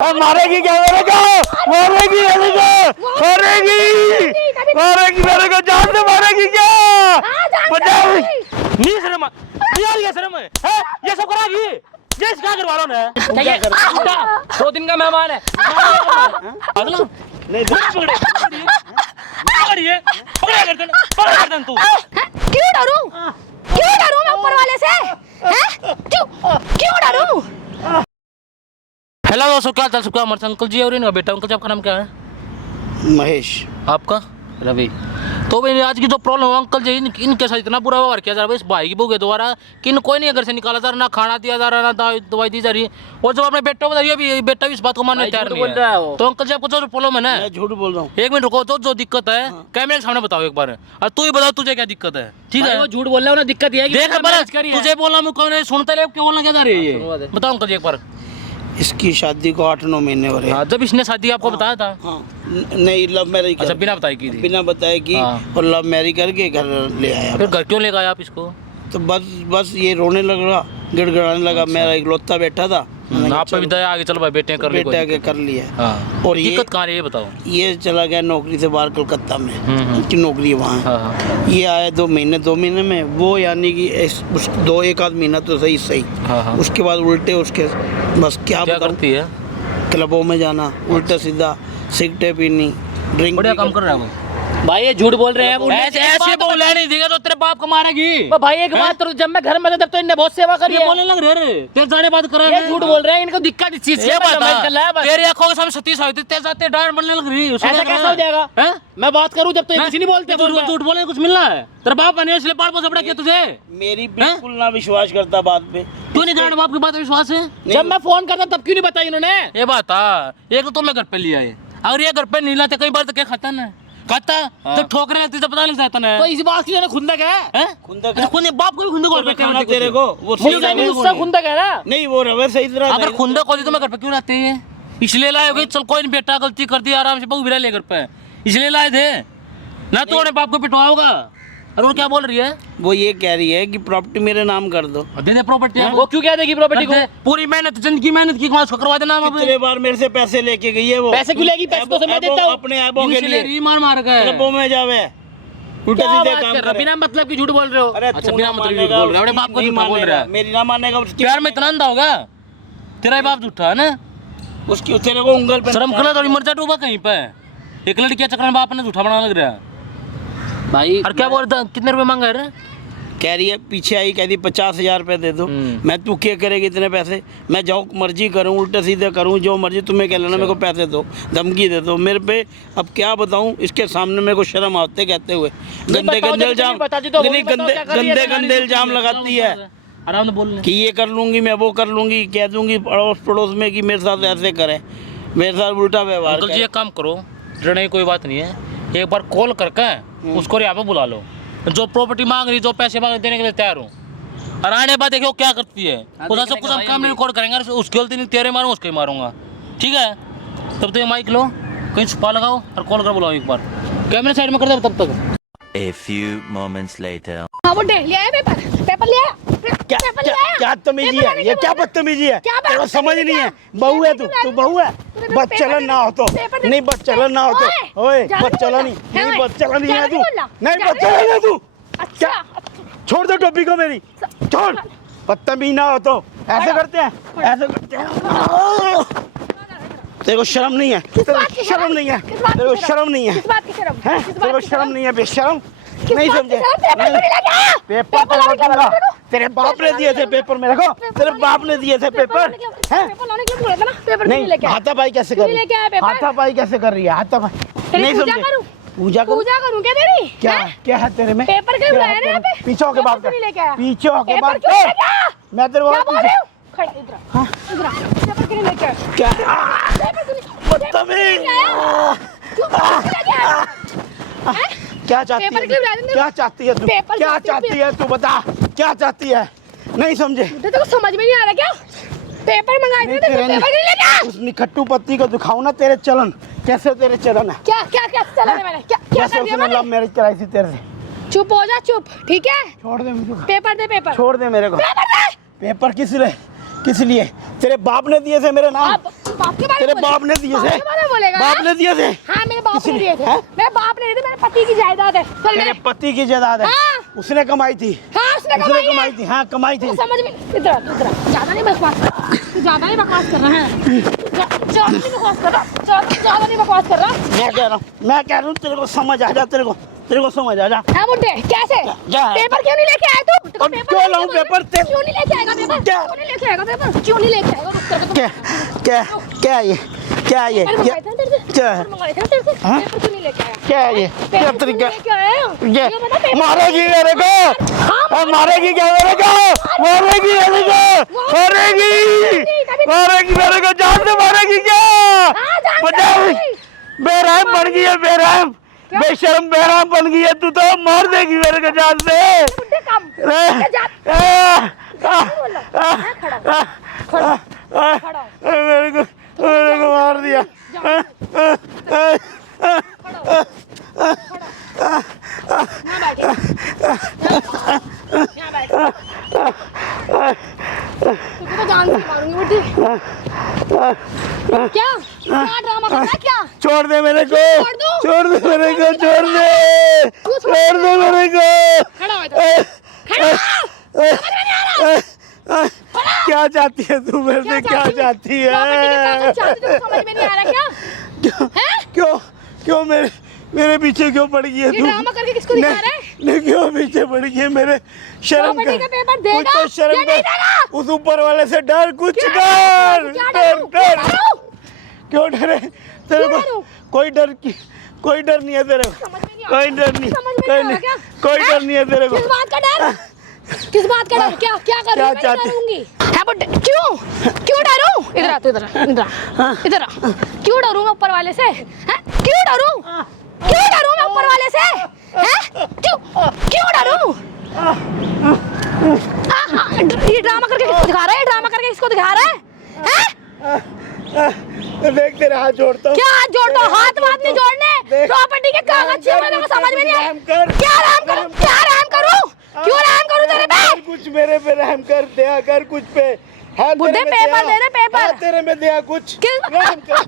मारेगी क्या मेरे को? मारेगी मेरे को? मारेगी मारेगी मेरे को? जान से मारेगी क्या? नहीं शर्म नहीं आ रही है शर्म है? ये सब करागी? ये क्या करवा रहा है? 2 दिन का मेहमान है। अगला नहीं पकड़े पकड़ा कर तू। क्यों डरूं मैं ऊपर वाले से? हैं? क्यों डरूं? हेलो दोस्तों, क्या चल सकता है? हमारे अंकल जी और इनका बेटा। अंकल जी आपका नाम क्या है? महेश। आपका? रवि। तो भाई आज की जो प्रॉब्लम है अंकल जी, इनके साथ इतना बुरा व्यवहार किया जा रहा है इस भाई की बहू के द्वारा कि इन कोई नहीं घर से निकाला जा रहा, ना खाना दिया जा रहा, ना दवाई दी जा रही है। और जब अपने बेटा बताइए अभी बेटा भी इस बात को मानने तैयार नहीं है। तो अंकल जी आपको जो प्रॉब्लम है ना, मैं झूठ बोल रहा हूँ। 1 मिनट रुको। जो दिक्कत है कैमरे के सामने बताओ एक बार, और तू ही बता तुझे क्या दिक्कत है। ठीक है, वो झूठ बोल रहा है ना, दिक्कत ये है कि देख तुझे बोलना मैं कौन है, सुनता रहे क्यों बोलना क्या जा रही है ये बताओ अंकल जी एक बार। इसकी शादी को 8-9 महीने हो रहे हैं। जब इसने शादी आपको बताया था? हाँ, नहीं लव मैरिज। अच्छा, बिना बताए की थी? बिना बताए की। और लव मैरिज करके घर ले आया। फिर घर क्यों ले गए आप इसको? तो बस ये रोने लगा, गिड़गिड़ाने लगा। मेरा इकलौता बेटा था। आप पे भी दया आगे चलो भाई, बेटे कर ले, बेटे आगे कर लिया। हाँ। और दिक्कत कहाँ है ये बताओ? ये चला गया नौकरी से बाहर, कोलकाता में उनकी नौकरी है वहाँ। हाँ। ये आया 2 महीने में वो, यानी कि 1 आध महीना तो सही। हाँ। उसके बाद उल्टे उसके बस क्या करती है? क्लबों में जाना, उल्टा सीधा सिगरेटें पीनी, ड्रिंक। बढ़िया काम कर रहा है भाई ये झूठ बोल रहे हैं। ऐसे बोला नहीं देगा तो तेरे बाप को मारेगी। भाई एक बात तो, जब मैं घर में था तब तो इनने बहुत सेवा करी है। बोलने लग रहे तेरे जाने बात कर ये झूठ बोल रहे हैं, इनको दिक्कत इस चीज से है। तेरी आंखों के सामने सती सावित्री तेरे साथ डांट बनने लग रही है। ऐसा कैसा हो जाएगा? मैं बात करूं जब तो कुछ नहीं बोलते। झूठ बोलने कुछ मिल रहा है? तेरा बाप बने इसलिए पाल पोस किया तुझे। मेरी बिल्कुल ना विश्वास करता बात पे। तू नहीं करना बाप की बात विश्वास है? जब मैं फोन करता तब क्यों नहीं बताई इन्होंने? ये बात एक तो मैं घर पे लिया है, अगर ये घर पे नहीं लाते कई बार तो क्या खाता ना खाता तो ठोक रहे तुझे पता नहीं जाता ना। तो इस बात की खुंदक है। खुंदक बाप को भी खुंदक और खाना तेरे को वो खुंदक है ना। नहीं वो रवे सही तरह। अगर खुंदक होती तो मैं घर पे क्यों लाते हैं? इसलिए लाए होगे चल कोई नहीं, बेटा गलती कर दी आराम से बहू भी ले घर पे, इसलिए लाए थे ना। तो उन्हें बाप को पिटवा होगा। और वो क्या बोल रही है? वो ये कह रही है कि प्रॉपर्टी मेरे नाम कर दो। दे दे प्रॉपर्टी। वो क्यों कह देगी प्रॉपर्टी को? पूरी मेहनत, जिंदगी मेहनत की खास करवा देना। कितने बार मेरे से पैसे लेके गई है वो। पैसे क्यों लेगी? पैसे तो मैं देता हूँ अपने ऐबों के लिए। मार गए क्लबों में जावे, उल्टा सीधे काम कर। बिना मतलब की झूठ बोल रहे हो। अरे अच्छा, बिना मतलब की बोल रहा है। बाप को झूठा बोल रहा है। मेरी ना मानेगा। प्यार में इतना अंधा होगा तेरा बाप झूठा है ना। उसकी तेरे को उंगल पे शर्म करो, थोड़ी मर्जा डूबा कहीं पे। एक लड़की चक्कर में बाप ने झूठा बनाने लग रहा है भाई। और क्या बोल रहा? कितने रुपए मांग रहे? कह रही है, पीछे आई कह दी 50,000 रुपये दे दो। मैं तू क्या करेगी इतने पैसे? मैं जो मर्जी करूं, उल्टे सीधे करूं, जो मर्जी तुम्हें कह लेना, मेरे को पैसे दो, धमकी दे दो मेरे पे। अब क्या बताऊं इसके सामने, मेरे को शर्म आते कहते हुए। गंदे इल्जाम लगाती है आराम से बोल कि ये कर लूंगी, मैं वो कर लूंगी, कह दूंगी पड़ोस में कि मेरे साथ ऐसे करे, मेरे साथ उल्टा व्यवहार। अंकल जी एक काम करो, डरने की कोई बात नहीं है, एक बार कॉल करके उसको यहाँ पे बुला लो। जो प्रॉपर्टी मांग रही, जो पैसे मांग रही, देने के लिए तैयार हूँ। और आने बाद देखो क्या करती है। उधर सब कुछ हम काम नहीं रिकॉर्ड करेंगे। उसकी गलती नहीं, तेरे मारूंगा उसको ही मारूंगा। ठीक है, तब तो ये माइक लो, कहीं छुपा लगाओ और कॉल कर बुलाओ एक बार। कैमरे साइड में कर दे तब तक। A few moments later. हाँ वो ले आया पेपर ले आया। क्या तमीजी है ये? क्या बदतमीजी है? तेरे को समझ नहीं है? बहू है तू बहू है। बदचलन ना हो तो नहीं, बदचलन ना हो तो। ओए बदचलन नहीं बदचलन नहीं है तू, नहीं बदचलन है तू। क्या? छोड़ दो टोपी को मेरी, छोड़। बदतमीज ना हो तो ऐसे करते हैं, ऐसे करते हैं। तेरे को शर्म नहीं है? शर्म नहीं है? तेरे को शर्म नहीं है? तेरे को शर्म नहीं है? बेशर्म नहीं समझे? पेपर तेरे बाप ने दिए थे पेपर मेरे को। तेरे बाप ने दिए थे पेपर। नहीं, हाथापाई कैसे कर रही है? हाथापाई कैसे कर रही है? हाथापाई नहीं समझे? पूजा करूं क्या तेरी? क्या है तेरे में? पेपर क्यों लाया ना यहाँ पे? पीछे होके बात कर, पीछे होके बात कर। मैं तेरे को क्या क्या चाहती है? क्या चाहती है तू? क्या चाहती है तू? बता क्या चाहती है? नहीं समझे? तो समझ में नहीं आ रहा क्या? पेपर मंगाए थे, पेपर नहीं लेके। उस निखट्टू पत्ती को दिखाऊं ना तेरे चलन, कैसे तेरे चलन है? क्या चलन है? मैंने क्या कर दिया? मैंने लव मैरिज कराई थी तेरे से। चुप हो जा, चुप, ठीक है? छोड़ दे मुझे। पेपर दे, पेपर छोड़ दे मेरे को। पेपर किस लिए? किस लिए? तेरे बाप ने दिए थे मेरे नाम? बाप के बारे तेरे में बाप ने दिए बाप थे? के बारे में बोलेगा? बाप ने दिए थे? हाँ मेरे बाप ने किसने? दिए थे। हैं? मेरे बाप ने दिए थे, मेरे पति की जायदाद है। चल तेरे मेरे पति की जायदाद है? हाँ। उसने कमाई थी? हाँ उसने कमाई है। थी। हाँ कमाई थी। तू समझ में इधर आ, इधर आ। ज्यादा नहीं बकवास कर, तू ज्यादा नहीं बकवास कर रहा है। ज्यादा नहीं बकवास कर रहा, ज्यादा नहीं बकवास कर रहा। मैं कह रहा हूँ तेरे को समझ आ जा, तेरे को समझ आ जा। है बुड्ढे कैसे? जा। पेपर क्यों नहीं लेके आए तू? तेरे को अब पेपर क्यों लेके लाऊं बोल रहे? पेपर? क्यों नहीं लेके आएगा पेपर? क्या? क्यों नहीं लेके आएगा पेपर? क्यों नहीं लेके आएगा? तेरे को क्या क्या क्या ये क्या ये पेपर क्या मंगाए थे तेरे से? क्या है? पेपर मंगाए थे तेरे से? हाँ? पेपर क्यों नहीं लेके आया? क्या है ये पेपर क्या क्यों तरीका? नहीं लेके आया? ये बता पेपर- मारेगी मेरे को? हाँ, मारेगी क्या मेरे को? मारेगी मेरे को? मारेगी मेरे को? जान से मारेगी क्या? हाँ, जान से बचाओ। मारेगी। बेरहम बन गई है, बेरहम बेशरम बेरहम बन गई है तू तो। मार देगी मेरे को जान से। बुड्ढे काम मेरे को मार दिया। तो जान से मारूंगी बुड्ढी। क्या क्या ड्रामा कर रहा है? क्या छोड़ दे मेरे को, छोड़ दूं? छोड़ दे मेरे को, छोड़ दे, तू छोड़ छोड़ दे मेरे को। खड़ा हो इधर। खड़ा हो। क्या चाहती है तू मेरे से? क्या चाहती प्रॉपर्टी के है? कागज चाहती तो समझ में नहीं आ रहा क्या? क्यों हैं? क्यों क्यों मेरे पीछे क्यों पड़ गई है ये तू? ड्रामा करके किसको दिखा रहा है? नहीं क्यों पीछे पड़ गई है मेरे? शर्म प्रॉपर्टी कर, का पेपर कुछ देगा तो शर्म या नहीं कर। देगा? उस ऊपर वाले से डर, कुछ क्या डर, क्या डर डरूं? डर। क्यों डरूं? क्यों डरे तेरे क्यों को? डरूं? कोई डर नहीं है तेरे को। समझ में नहीं आ कोई डर नहीं, समझ में कोई नहीं आ नहीं, रहा क्या? कोई डर नहीं है तेरे को। किस बात का डर? किस बात का डर? क्या क्या कर रही हूँ? मैं चाहती- नहीं डरूंगी। है बुड्ढे क्यों क्यों डरूं? इधर आ तू, इधर आ, इधर आ, इधर आ। क्यों डरूं मैं ऊपर वाले से? हैं? क्यों डरूं? क्यों डरूं मैं ऊपर वाले से? हैं? क्यों डरूं? ये ड्रामा करके किसको दिखा रहा है? ये ड्रामा करके किसको दिखा रहा है? हैं? देख तेरे हाथ जोड़ता हूँ। क्या हाथ जोड़ता हूँ? हाथ वाथ नहीं जोड़ने। देख। प्रॉपर्टी के कागज छीन मेरे को समझ में नहीं आया। रहम कर। क्या रहम करूं? क्या रहम करूं? क्यों रहम करूं तेरे पे? कुछ मेरे पे रहम कर, दया कर कुछ पे। हाँ, बुड्ढे तेरे में पेपर दया। दे रहे, पेपर। हाँ, तेरे में दया कुछ। किस- रहम कर।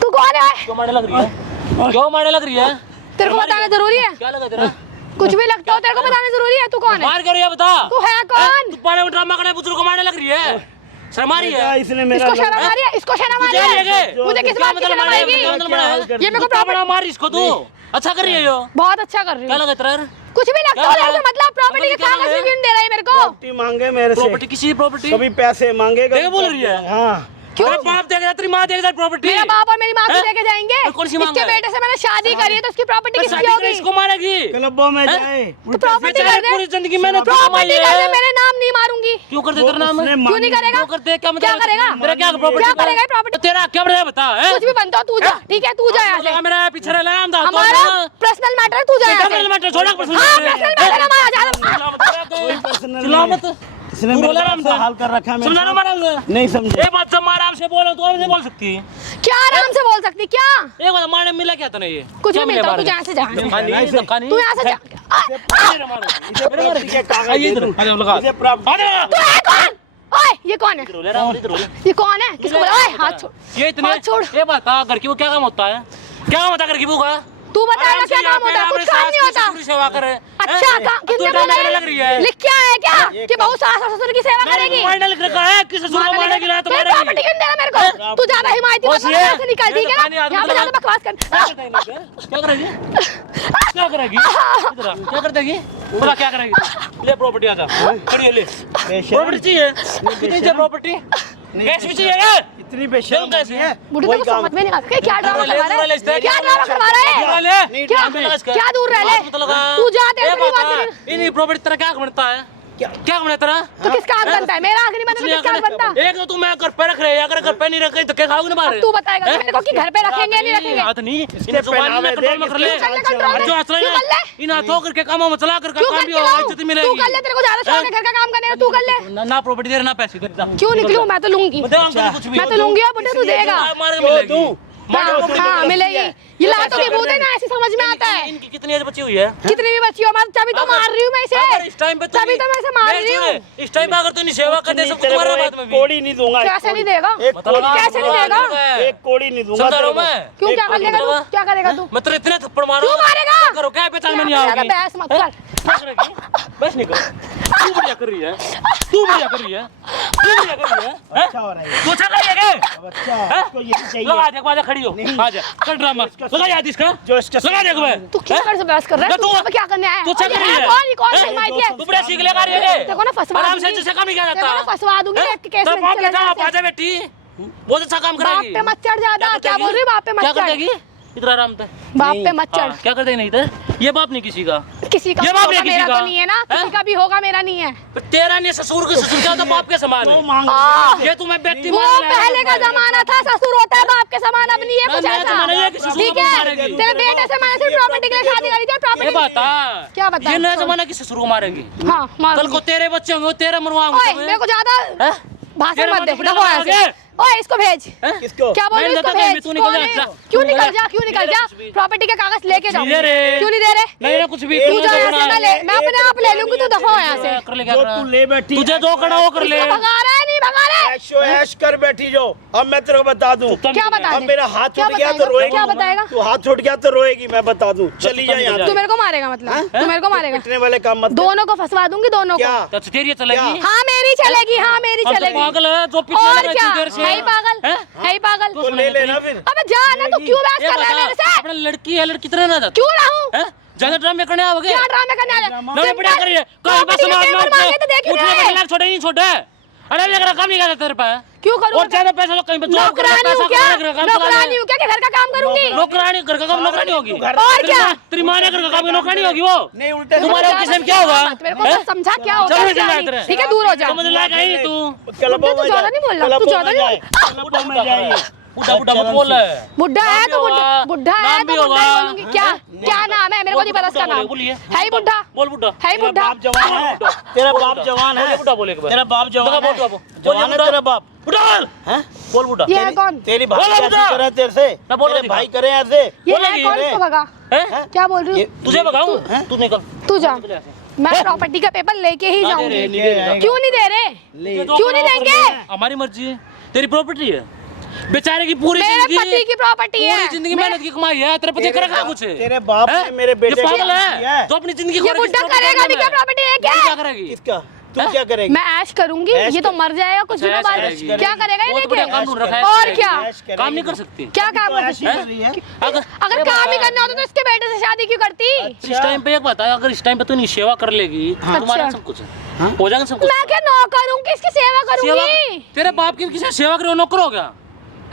तू कौन है? क्यों मारने लग रही है? क्यों मारने लग रही है? तेरे को बताना जरूरी है? क्या लगा तेरा? कुछ भी लगता हो तेरे को बताना जरूरी है? तू कौन है? मार क्यों रही है बता? तू है कौन? तू पाले में ड्रामा करने बुजुर्ग को मारने लग रही है? शर्म आ रही बेटा, है? इसने मेरा इसको शर्म आ रही है? इसको शर्म आ तुझे आ रही रही है है? क्या? मुझे किस क्या बात की मतलब शर्म मारे? आएगी? क्या मतलब मारे? ये मेरे को कितना बड़ा प्रॉपर्टी मार इसको तू। अच्छा कर रही है यो। बहुत अच्छा कर रही क्या हूँ। लगा तेरा? कुछ भी लगता क्या हो लगा? जैसे मतलब प्रॉपर्टी के क्या कागज लगा? भी क्यों नहीं दे रही मेरे को? प्रॉपर्टी मांगे मेरे से, प्रॉपर्टी किसी प्रॉपर्टी? कभी पैसे मांगेगा। देगा बोल रही है? हाँ। क्यों? तेरा बाप देगा, तेरी माँ देगा प्रॉपर्टी? मेरा बाप और मेरी माँ को हैं? लेके जाएंगे। और कौन सी माँ इसके है? बेटे से मैंने शादी करी है तो उसकी प्रॉपर्टी तो किसकी शादी कर होगी? इसको मारेगी? क्लबों में हैं? जाए। तो प्रॉपर्टी बेचारे कर दे। पूरी जिंदगी मैंने तो प्रॉपर्टी कमाई कर दे, है। मेरे नाम नहीं मारूंगी। क्यों कर दे तेरा नाम? उसने क्यों नहीं करेगा? क्यों करते? क्या मतलब? क्या करेगा? तेरा क्या प्रॉपर्टी? क्या करेगा प्रॉपर्टी? तेरा क्या बढ़िया बता है? कुछ भी बनता हो तू जा, ठीक है? तू जा यहाँ से। मेरा पीछे रह रहा है हमारा पर्सनल मैटर है, तू जा यहाँ से। मैटर छोड़ा हाँ पर्सनल मैटर हमारा चिल्ला मत। इसने तू मेरा रोला ऐसा हाल कर रखा है मेरे समझा ना साथ। मारा? नहीं समझे। ये बात जब आराम से बोलो तो नहीं बोल सकती। क्या आराम से बोल सकती? क्या एक बात मारने मिला क्या तने ये? कुछ क्या भी मिला मिलता हो तू मारने? यहाँ से जा। धक्का नहीं, धक्का नहीं। तू यहाँ से जा। मेरे मारो। इसे प्रॉपर्टी के कागज आइए दे इधर, दूं। आ जाओ, लगा। इसे प्रॉपर्टी- तू है कौन? ओए ये कौन है? रोले रहा, इधर रोले। ये कौन है? किसको बोला? ओए हाथ छोड़। ये इतने हाथ छोड़। ये बता घर की वो क्या काम होता है? क्या काम होता है घर की वो का? तू बताएगा क्या काम होता है? कुछ काम नहीं होता। पूरी सेवा करे। अच्छा काम किसने बोला है? लग रही है। लिख क्या है क्या कि बहू सास और ससुर की सेवा करेगी? मारने लिख रखा है किस ससुर को मारेगी ना तो मेरी मारेगी। प्रॉपर्टी क्यों नहीं दे रहा मेरे को? तू ज्यादा हिमायती मत बन, यहाँ से निकल ठीक है ना? यहाँ पे ज्यादा बकवास कर। क्या करेगी? क्या करेगी? इधर आ, क्या कर देगी? बोला क्या करेगी? ले प्रॉपर्टी आजा। खड़ी है ले। प्रॉपर्टी चाहिए? कितनी चाहिए प्रॉपर्टी? कैश भी चाहिए यार? इतनी बेशर्म क्यों कैसे? है? बुढ़े वही को काम। समझ में नहीं आता क्या ड्रामा करवा रहा है? क्या क्या ड्रामा करवा रहा है? ले क्या क्या दूर रह ले? तू जा, तेरे से बात करें। इन्हीं प्रॉपर्टी तेरा क्या बनता है? क्या बनता है तेरा? तो किसका हक बनता है? मेरा हक नहीं बनता तो किसका हक बनता? एक तो तू मैं घर पे रख रहे अगर घर पे नहीं रखे तो क्या खाओगे ना बाहर? अब तू बताएगा कि मेरे को कि घर पे रखेंगे या नहीं रखेंगे? हाथ नहीं इन्हें जुबान में कंट्रोल में कर ले। तू कर ले कंट्रोल। जो असला तू कर ले। इन हाथों करके कामों में चला कर क्यों काम भी करके होगा लाऊं? इज्जत तू मिलेगी। कर ले, तेरे को ज्यादा शौक है घर का काम करने का, तू कर ले। ना प्रॉपर्टी दे रहे ना पैसे दे। क्यों निकलूं? मैं तो लूंगी, कुछ भी मैं तो लूंगी और बुढ़े तू देगा। मार के मिलेगी। हाँ मिलेगी। ये लातों की बूंदें ना ऐसी समझ में आता है। इनकी कितनी एज बची हुई है? कितनी भी बच्ची हो हमारी, तभी तो मार रही हूँ मैं अगर इस इसे, टाइम पे तभी तो मैं इसे मार रही हूँ। इस टाइम पे अगर तू नहीं सेवा कर दे सकता तुम्हारा बाद में भी कोड़ी नहीं दूंगा। कैसे नहीं देगा, एक कोड़ी कैसे नहीं देगा? एक कोड़ी नहीं दूंगा समझा रहा हूँ तेरे को। मैं। क्यों, क्या कर लेगा तू, क्या करेगा तू? मैं तेरे इतने थप्पड़ मारूंगा। क्यों मारेगा? करो क्या पहचान में नहीं ज्यादा आओगी? बहस मत कर। बस निकल। तू बढ़िया कर रही है, तू बढ़िया कर रही है, तू बढ़िया कर रही है। अच्छा हो रहा है तू अच्छा कर रही है क्या? बच्चा, हैं? इसको यही चाहिए। लगा दे, आजा खड़ी हो, आजा कर ड्रामा लगा याद इसका, जो इसका लगा दे मैं। तू किस तरह से बहस कर रहा है? मैं तू तू- अब क्या करने आया है? तू क्या और ये कर रही है? कौन हैं? माइक है? तू बड़ा सीख लेगा रही है। देखो ना फंसवा आराम से दूंगी। जिसे काम नहीं किया देखो जाता। ना फंसवा दूंगी हैं? एक केस तो में बाप चले बेटा आप जाते हैं। आजा बेटी, बहुत अच्छा काम बाप करेगी। पे मत चढ़ ज्यादा, क्या बोल रही है? बाप पे क्या मत कर चढ़, देगी? इधर आराम से। बाप पे मत चढ़। हाँ, क्या कर देगी नहीं तो? ये बाप नहीं किसी का। किसी का ये बाप होगा, नहीं किसी मेरा का। तो नहीं है ना, हैं? किसी का भी होगा, मेरा नहीं है। तेरा नहीं ससुर के ससुर क्या तो बाप के समान वो है। मांग आह, ये तुम्हें बेटी वो मान रहा है। पहले का जमाना था, ससुर होता है बाप के समान, अब नहीं है ना, कुछ मेरा जमाना ये है कि ऐसा। ससुर ठीक को है, मारेगी। तेरे बेटे से मैंने सिर्फ प्रॉपर्टी के लिए शादी करी थी, ये प्रॉपर्टी। बता क्या बता? ये नया जमाना की ससुर को मारेगी। हाँ मार कल को तेरे बच्चे होंगे वो तेरा ओए मरवाऊंगे। मेरे को ज्यादा हैं? भाषण तेरे मत मन दे, में देखो बुरा ऐसे। लगे? ओए इसको भेज। हैं? किसको? क्या बोल रही है? मैंने इसको देखा भेज। तू निकल कौन जा, है? जा। क्यों तू निकल निकल जा, क्यों निकल जा? कुछ भी। प्रॉपर्टी के कागज लेके जाऊँ। नहीं दे रहे। क्यों नहीं दे रहे? नहीं ना कुछ भी तू तूने जा जो यहाँ से, बनाया। मैं ले, मैं अपने आप ले लूंगी, तू दफा हो यहाँ से। कर ले क्या जो करना? तू ले बैठी तुझे जो करना वो कर ले। इसको भगा रहा है, नहीं भगा रहा है? ऐशो ऐश कर बैठी जो। अब मैं तेरे को बता दूं, क्या बता अब दे? मेरा हाथ क्या छूट गया तो बताएगा? रोएगी। क्या बताएगा? तू हाथ छूट गया तो रोएगी, मैं बता दूं। चली जा यहाँ तू से। मेरे को मारेगा मतलब? तू मेरे को मारेगा? पिटने वाले काम मत कर। दोनों को फंसवा दूंगी, दोनों को। क्या? तो तेरी ये चलेगी? हाँ मेरी चलेगी, हाँ मेरी हम तो चलेगी। पागल है जो पिछले और लगे क्या? देर से। है ही पागल, हैं? है ही पागल। तो ले लेना फिर। अबे जा ना, तू क्यों बहस ये कर रहा है बता, मेरे से? अपना लड़की है, लड़की तरह ना जाता क्यों रहूं? है? ज्यादा ड्रामे करने आओगे? क्या ड्रामे करने आया? लड़ने बढ़िया कर रही है। कोई बस समाज में तो देख ही उठने रहे। बैठने लायक छोटे नहीं छोटे। अरे लेकर काम नहीं करता तेरे पे। क्यों करूं? और ज्यादा पैसा लो कहीं पे जॉब कर नौकरानी पैसा हूँ क्या? कमा काम चला नौकरानी हूँ क्या कि घर का काम करूंगी? नौकरानी घर का काम नौकरानी होगी। और क्या? तेरी माँ ने घर का काम की नौकरानी होगी वो। नहीं उल्टे तुम्हारे किस्म क्या होगा? मेरे को बस समझा क्या होता चल है, मुझे क्या ला नहीं। इधर। ठीक है, दूर हो जा। समझ लायक है ही तू। क्लबों तू में ज्यादा जाए, नहीं बोल रहा, तू क्लबों ज्यादा में नहीं जाए, क्लबों में जाइए। बुढ़ा बुढ़ा मत बोल रहा है। बुढ़ा है तो बुढ़ा, बुढ़ा है नाम तो भी बुढ़ा ही होगा। बोलूंगी। क्या क्या नाम है? मेरे को नहीं पता उसका नाम। बोलिए। है ही बुढ़ा, बोल बुढ़ा। है ही तेरा बुढ़ा। बाप जवान है, तेरा बाप जवान है। बुढ़ा बोले तेरा बाप जवान है, जवान है तेरा बाप। बुढ़ा बोल। हैं? बोल बुढ़ा। ये है कौन? तेरी भाई बोलो ऐसे बेटा। करे तेरे से, ना बोलो तेरे दिखा। भाई करे ऐसे। ये बोलो है ये कौन? रे। इसको भगा। हैं? क्या बोल रही ये- हूँ? तुझे बताऊं? तू निकल। तू जा, मैं प्रॉपर्टी का पेपर लेके ही ना दे जाऊंगी। रहे, नहीं दे रहे। क्यों नहीं दे रहे? ले। जो क्यों नहीं करना वो कर देंगे? ले। हमारी मर्जी है, तेरी प्रॉपर्टी है। बेचारे की पूरी मेरे जिंदगी पति की प्रॉपर्टी है। पूरी जिंदगी मेहनत की कमाई है। तेरे पति कर रखा कुछ है? तेरे बाप ने हैं? मेरे बेटे ये को पागल किया है तो अपनी जिंदगी ये बुढ़ा करेगा भी क्या प्रॉपर्टी है क्या? क्या करेगी? किसका? तू क्या करेगी? मैं ऐश करूंगी, ऐश ये तो मर जाएगा कुछ दिनों ऐश बाद। करेगी। क्या करेगा ये बहुत बढ़िया काम लेके? ढूंढ रखा है। और ऐश क्या? करेगी। काम नहीं कर सकती। क्या काम तो कर ऐसी सकती? कर रही है। अगर काम ही करना होता तो इसके बेटे से शादी क्यों करती? इस टाइम पे एक बता, अगर इस टाइम पे तू नहीं सेवा कर लेगी तो तुम्हारा अच्छा। सब कुछ है। हो जाएगा सब कुछ। मैं क्या नौकर हूँ, किसकी सेवा सेवा करूंगी? तेरे बाप की किसी सेवा करे नौकर हो गया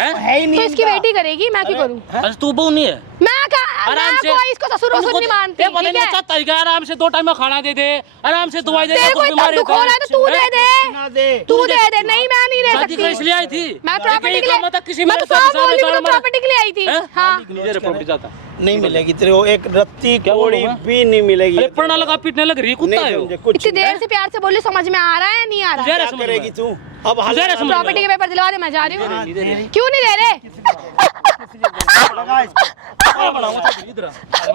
है? है ही तो नहीं इसकी इनका। बेटी करेगी, मैं क्यों करूँ? अरे तू बहू नहीं है। मैं क्या, आराम मैं से कोई इसको ससुर वसुर नहीं मानती, ये पता ठीक नहीं है? चाहता है कि आराम से 2 टाइम में खाना दे दे, आराम से दवाई दे दे, तेरे को कुछ इतना बीमारी दुख होता हो रहा है तो तू दे दे, ना दे। तू दे दे। नहीं मैं नहीं दे शादी का इसलिए आई सकती। थी मैं प्रॉपर्टी के लिए, मतलब किसी मैं मेरे तो साथ साफ बोल रही हूँ, साथ मैं प्रॉपर्टी के लिए आई थी। हैं? हाँ मुझे प्रॉपर्टी जाता नहीं मिलेगी तेरे को, एक रत्ती क्या कोड़ी बोलूं मैं? भी नहीं मिलेगी। अरे पढ़ना लगा पीटने लग रही है, कुत्ता है नहीं वो। समझे कुछ। इतनी देर से प्यार से बोली, समझ में आ रहा है नहीं आ रहा? तुझे क्या समझ में करेगी आया? तू? अब हाल तुझे समझ में प्रॉपर्टी के पेपर दिलवा दे, मैं जा रही हूँ। नहीं दे रही। क्यों नहीं दे रहे? लगा इसको। इधर आ।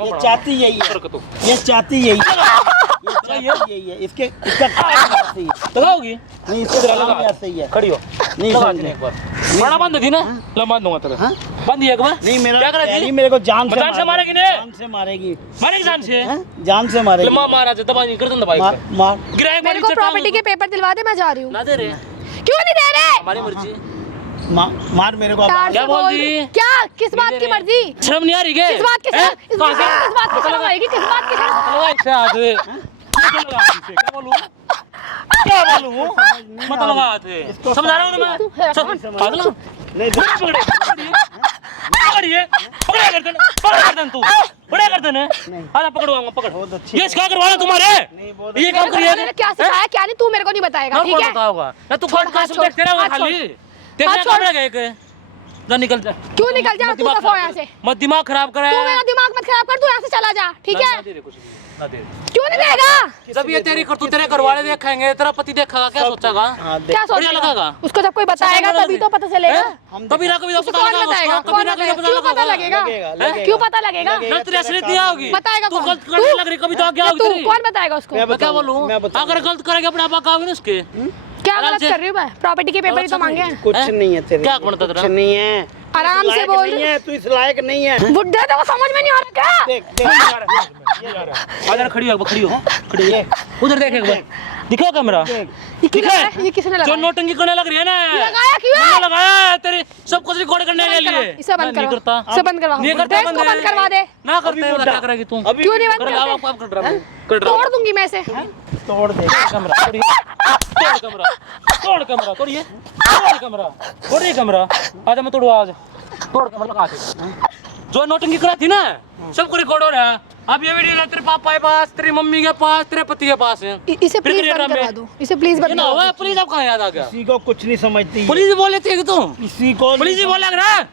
ये चाहती यही है, कर तो ये चाहती यही है, ये चाहती यही है। इसके इसका काम ऐसे ही है। लगाओगी नहीं इसका काम ऐसे ही है। खड़ी हो नहीं लगा समझे। दे एक बार बड़ा बंद थी ना, लो बांध दूंगा तेरा। हाँ? बांध दिया एक बार। नहीं मेरा क्या करेगी? तेरी मेरे को जान से जान से मारेगी ने? जान से मारेगी। मारेगी जान से। हैं? जान से मारेगी। मां मारा जा, दबा नहीं कर दे दबाई मार मार। गिरा एक बार मेरे को नीचे टांग प्रॉपर्टी के पेपर दिलवा दे, मैं जा रही हूँ। ना दे रहे, क्यों नहीं दे रहे? हमारी मर्जी। मार मेरे को अब। प्यार क्या से बोल बोल। दी? क्या, किस बात की मर्जी? शर्म नहीं आ रही है? किस बात की हैं? शर्म? इस बात कहाँ से? किस बात की शर्म आएगी? किस बात की शर्म? लगा इससे हाथ है। क्या बोलूं? क्या बोलूं? मत लगा हाथ है। समझा रहा हूं ना तू है मैं। कौन? सब पागल हो? नहीं पकड़िए पकड़ा गर्दन तू पकड़ा गर्दन है। आजा पकड़वाऊंगा, पकड़। बहुत अच्छी ये क्या करवाना तुम्हारे? बहुत ये काम करिए। मैंने क्या सिखाया क्या नहीं, तू मेरे को नहीं बताएगा, ना ठीक कौन है? बताओगा ना, तू छोड़, कौन का हाथ सुन छोड़, देखते रहोगे हाथ खाली छोड़। देखना हाथ छोड़। कमरा गए के जा, निकल जा। क्यों निकल जा? मत तू दिमाग दफा हो खराब यहाँ कर। से। मत दिमाग खराब करे। तू मेरा दिमाग मत खराब कर, तू यहाँ से चला जा, ठीक ना है? दे रहे कुछ भी। ना दे। क्यों नहीं देगा? जब ये तेरी करतूत तेरे घर वाले देखेंगे, तेरा पति देखेगा, क्या सोचेगा? क्या बढ़िया सोचेगा? लगेगा। उसको जब कोई बताएगा तभी तो पता चलेगा। कभी ना कभी तो उसको पता कौन लगेगा बताएगा? उसको, कौन कभी ना कभी बताएगा? पता क्यों पता लगेगा। लगेगा? क्यों पता लगेगा? गलत तेरी असलियत नहीं आओगी। बताएगा तू कौन? गलत करने लग रही, कभी तो आगे आओगी तू तेरी। कौन बताएगा उसको? मैं क्या बोलूं? अगर गलत करेगा अपने आप आओगे ना उसके। क्या आराम गलत से- कर रही हूँ मैं? प्रॉपर्टी के पेपर ही तो मांगे हैं। कुछ नहीं है तेरे क्या को, बनता तेरा? कुछ नहीं है। आराम से लायक बोल। नहीं है, तू इस लायक नहीं है। बुड्ढे तो वो समझ में नहीं आ रहा क्या? देख देख आ जरा खड़ी हो, खड़ी हो, खड़ी हो। उधर देख एक बार, दिखाओ कैमरा। ये क्यों लगाया? ये किसने जो लगाया? नोटंकी करने लग रही है ना, लगाया क्यों है? मैंने लगाया है तेरे सब कुछ रिकॉर्ड करने के लिए। इसे बंद मैं नहीं करवा। करता। इसे बंद करवा। नहीं करता, इसको बंद करवा दे। ना करते हो, क्या करेगी तू? अभी क्यों नहीं बंद कर करते? लाओ, आप कर ड्रामा, कर ड्रामा। तोड़ दूंगी मैं इसे। तोड़ दे। कैमरा तोड़िए, तोड़ कैमरा, तोड़ कैमरा, तोड़िए, तोड़ कैमरा, तोड़िए कैमरा। आज मैं तोड़वा, आज तोड़ कैमरा लगा के। जो नोटंकी करा थी ना, सबको रिकॉर्ड हो रहा है। अब ये वीडियो तेरे पापा के पास, तेरी मम्मी के पास, तेरे पति के पास है। इसे फिर प्लीज ड्रामे। बंद करवा दो। इसे प्लीज ये बंद ना करवा हुआ, दो। पुलिस आप कहाँ याद आ गया? किसी को कुछ नहीं समझती। पुलिस ही बोले थे कि तुम, किसी को पुलिस ही बोला लग रहा है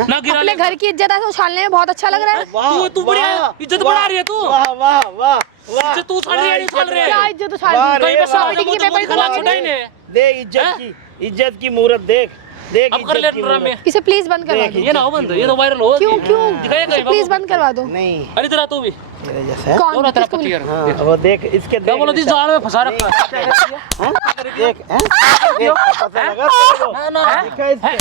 ना, गिरा अपने घर की इज्जत ऐसे उछालने में बहुत अच्छा लग रहा है। तू बढ़िया इज्जत बढ़ा रही है तू। वाह वाह वाह वाह। इज्जत तू उछाल रही है, नहीं उछाल रही क्या है? इज्जत वाह उछाल रे दी? वाह। प्रॉपर्टी के पेपर ही तो खिला मांगे छुटाई थे। ने। देख इज्जत की मूरत देख देख अब कर ले इज्जत की ड्रामे। मूरत। इसे प्लीज बंद करवा देख, दो। ये ना हो बंद, ये तो वायरल हो। क्यों क्यों? दिखाइए कहीं प्लीज बाबू। बंद करवा दो। नहीं अरे तेरा तू भी तेरे जैसा है। कौन? तेरा किसको पति नहीं? यार। हाँ, वो देख इसके क्या बोलो थी, जाल में फंसा रखा है। हाँ? देख हैं? देख, पता लगा तेरे को? ना ना दिखा इसके।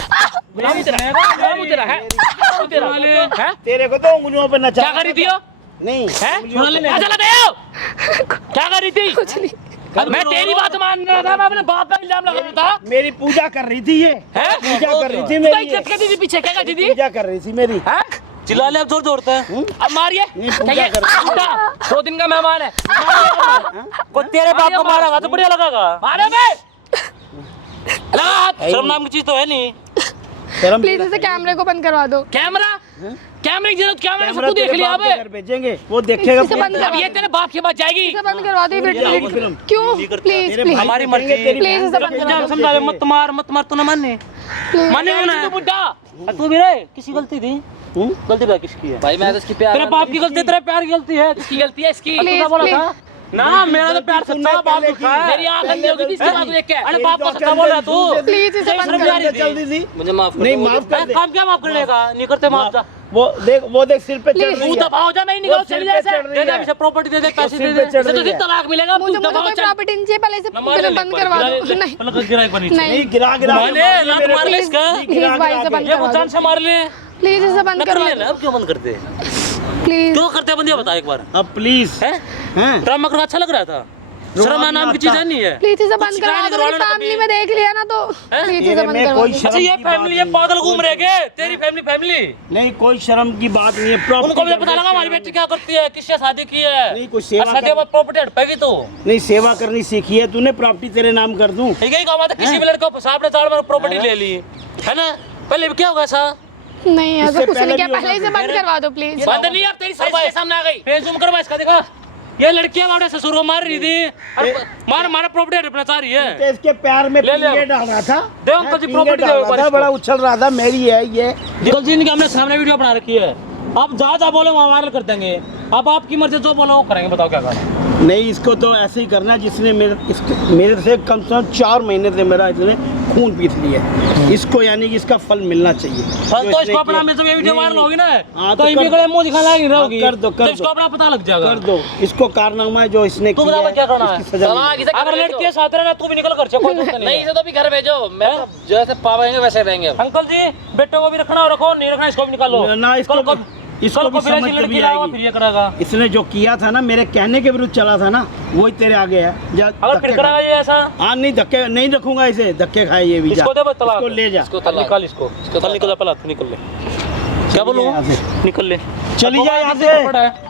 गुलाबी तेरा है, गुलाबी तेरा है, गुलाबी तेरा है। तेरे को तो उंगलियों पे नचा। क्या कर रही थी वो? नहीं हैं? सुन ले, चला दे। क्या कर रही थी? कुछ नहीं। मैं तेरी बात मान रहा था, मैं अपने बाप पे इल्जाम लगा रहा था। मेरी पूजा कर रही थी ये। हैं? पूजा कर रही थी तू मेरी इज्जत करती थी, पीछे क्या करती थी? पूजा कर रही थी मेरी। हैं? चिल्ला ले, अब जोर जोरते हैं। अब मारिए। नहीं, पूजा कर रही थी। उठा, 2 दिन का मेहमान है। को तेरे बाप को मारेगा तो बढ़िया लगेगा। मारे बे। लगा हाथ। शर्म नाम की चीज तो है नहीं। शर्म प्लीज इसे कैमरे को बंद करवा दो। कैमरा, कैमरे की जरूरत, कैमरे से कैमरा तू देख तेरे लिया बाप अबे। के घर भेजेंगे, वो देखेगा। इसे बंद अब ये तेरे बाप के पास जाएगी। इसे बंद करवा दो। जाओगी वीडियो फिल्म। क्यों? प्लीज तेरे प्लीज भाई हमारी देखेंगे, मर्जी। तेरी प्लीज बहन इसे बंद देखेंगे, करो। सब समझा ले, देखेंगे। मत मार तू ना मानने। प्लीज मानने क्यों ना? बुड्ढा तू भी रे, किसी गलती थी? गलती पता किसकी है? भाई मैं तो इसकी प्यार तेरे बाप की गलती, तेरे प्यार की गलती है। इसकी गलती है इसकी। प्लीज, तूने बोला प्लीज। था ना, मेरा तो प्यार सच्चा है, बाप झूठा है। मेरी आंख अंधी होगी थी इसकी बात देख के। अरे बाप को सच्चा बोल रहा है तू। प्लीज इसे बंद शर्म कर आ दो। रही थी। जल्दी सी मुझे माफ कर नहीं दो। माफ कर दे। काम क्या माफ करने का? नहीं करते माफ जा। वो देख सिर पे चढ़ Please, रही तू है। दबाओ जा, मैं ही निकाल वो चली सिर जा पे ऐसे। चढ़ रही दे दे, है। इसे प्रॉपर्टी दे दे, पैसे सिर दे पे दे। चढ़ इसे रही तुझे है। तलाक मिलेगा। मुझे तू दबाओ कोई चल। प्रॉपर्टी नहीं चाहिए। पहले इसे ना मार ले, बंद करवा दो। नहीं पलक गिरा एक बार नीचे। नहीं नहीं गिरा मार ले, लात मार ले इसका। प्लीज भाई इसे बंद ये करवा जान दो। से मार ले। प्लीज इसे बंद ना कर करवा लेना, दो। अब क्यों बंद करते? प्लीज क्यों करते बंद, ये बता एक बार। अब प्लीज हैं? हैं ड्रामा करना अच्छा लग रहा था? शर्म नाम की चीज है नहीं है। प्लीज इसे कुछ बंद करवा शिकायत दो। करवा मेरी लेना फैमिली कभी। में देख लिया ना तो प्लीज इसे तेरे बंद में करवा कोई दो। अच्छा, शर्म ये की बात फैमिली, ये नहीं पागल है। घूम रहे के तेरी फैमिली। नहीं कोई शर्म की बात नहीं है। उनको भी प्रॉपर्टी पता लगा हमारी बेटी क्या करती है, किससे शादी की है। नहीं, कुछ सेवा और शादी के कर- बाद प्रॉपर्टी हड़पेगी तो। नहीं सेवा करनी सीखी है तूने। प्रॉपर्टी तेरे नाम कर दूं। ठीक है, कहा था किसी भी लड़के को साहब ने चाड़ में प्रॉपर्टी ले ली है ना। पहले भी क्या होगा ऐसा? नहीं ऐसा इससे कुछ नहीं पहले किया। भी पहले होगा इसे बंद करवा दो प्लीज। बंद नहीं, अब तेरी साइज के सामने आ गई। फेस जूम करवा इसका, देखा ये लड़कियां हमारे ससुर को मार रही थी और मारा प्रॉपर्टी हड़पना चाह रही है। तो इसके पैर में ले ले। पींगे डाल रहा था। दे अंकल जी, पींगे प्रॉपर्टी डाल दे रहा ऊपर था, इसको। बड़ा उछल रहा था। मेरी है ये। निकल जी, इनके हमने सामने वीडियो बना रखी है। आप जा बोले वहाँ वायरल कर देंगे। अब आपकी मर्जी, जो बोलो वो करेंगे। बताओ क्या करना। नहीं इसको तो ऐसे ही करना है जिसने मेरे से कम से कम 4 महीने से मेरा इसने खून पीस लिया है। इसको यानी कि इसका फल मिलना चाहिए। फल जो तो इसने इसको अपना किया। में जब ये वीडियो नहीं, वायरल होगी ना हाँ, तो तो इनके कर गले मुंह दिखाने लगी रहोगी। कर दो, कर तो इसको दो। अपना पता लग जाएगा। कर दो इसको कारनामा है जो इसने तू किया बता है, क्या करना है? इसकी सजा चला मिलेगी। इसे घर अगर भेजो। लड़की के साथ रहना तू भी निकल कर कोई जरूरत नहीं नहीं इसे तो भी घर भेजो। मैं हैं? तो जैसे पावेंगे वैसे रहेंगे। अंकल जी, बेटे को भी रखना और रखो, नहीं रखना इसको भी निकालो। ना इसको कल इसको को भी फिर ऐसी समझ लड़की कभी लाओ, आएगी। फिर ये करेगा। इसने जो किया था ना मेरे कहने के विरुद्ध चला था ना, वही तेरे आगे है। अगर फिर करेगा ये ऐसा, हाँ नहीं धक्के नहीं रखूंगा इसे। धक्के खाए ये भी। जा इसको दे बस तलाक। इसको ले जा। इसको कल तलाक। निकाल इसको। कल निकल जा, पहला तू निकल ले। क्या बोलूं? यहाँ से। निकल ले। चली जा यहाँ अब से। पड़ा है।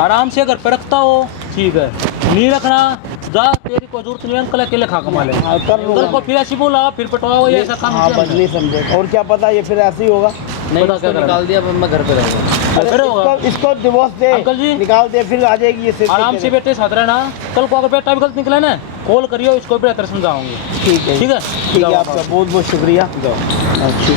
आराम से घर पे रखता हो ठीक है, नहीं रखना जा, तेरी कोई जरूरत नहीं। अंकल अकेले खा कमा ले। हाँ, कर लूंगा। अंकल को फिर ऐसी बोला, फिर पटवाओ, ये ऐसा काम हाँ किया बस नहीं समझे। और क्या पता ये फिर ऐसे ही होगा। नहीं पता इसको क्या करना? निकाल दिया, अब मैं घर पे रहूंगा। अरे फिर होगा। इसको डिवोर्स दे। अंकल जी। निकाल दे, फिर आ जाएगी ये सिर पे आराम से तेरे। बेटे साथ रहना। कल को अगर बेटा भी गलत निकले ना, कॉल करियो, इसको भी बेहतर समझाऊंगी। ठीक है ठीक है, ठीक है। आपका बहुत बहुत शुक्रिया। अच्छी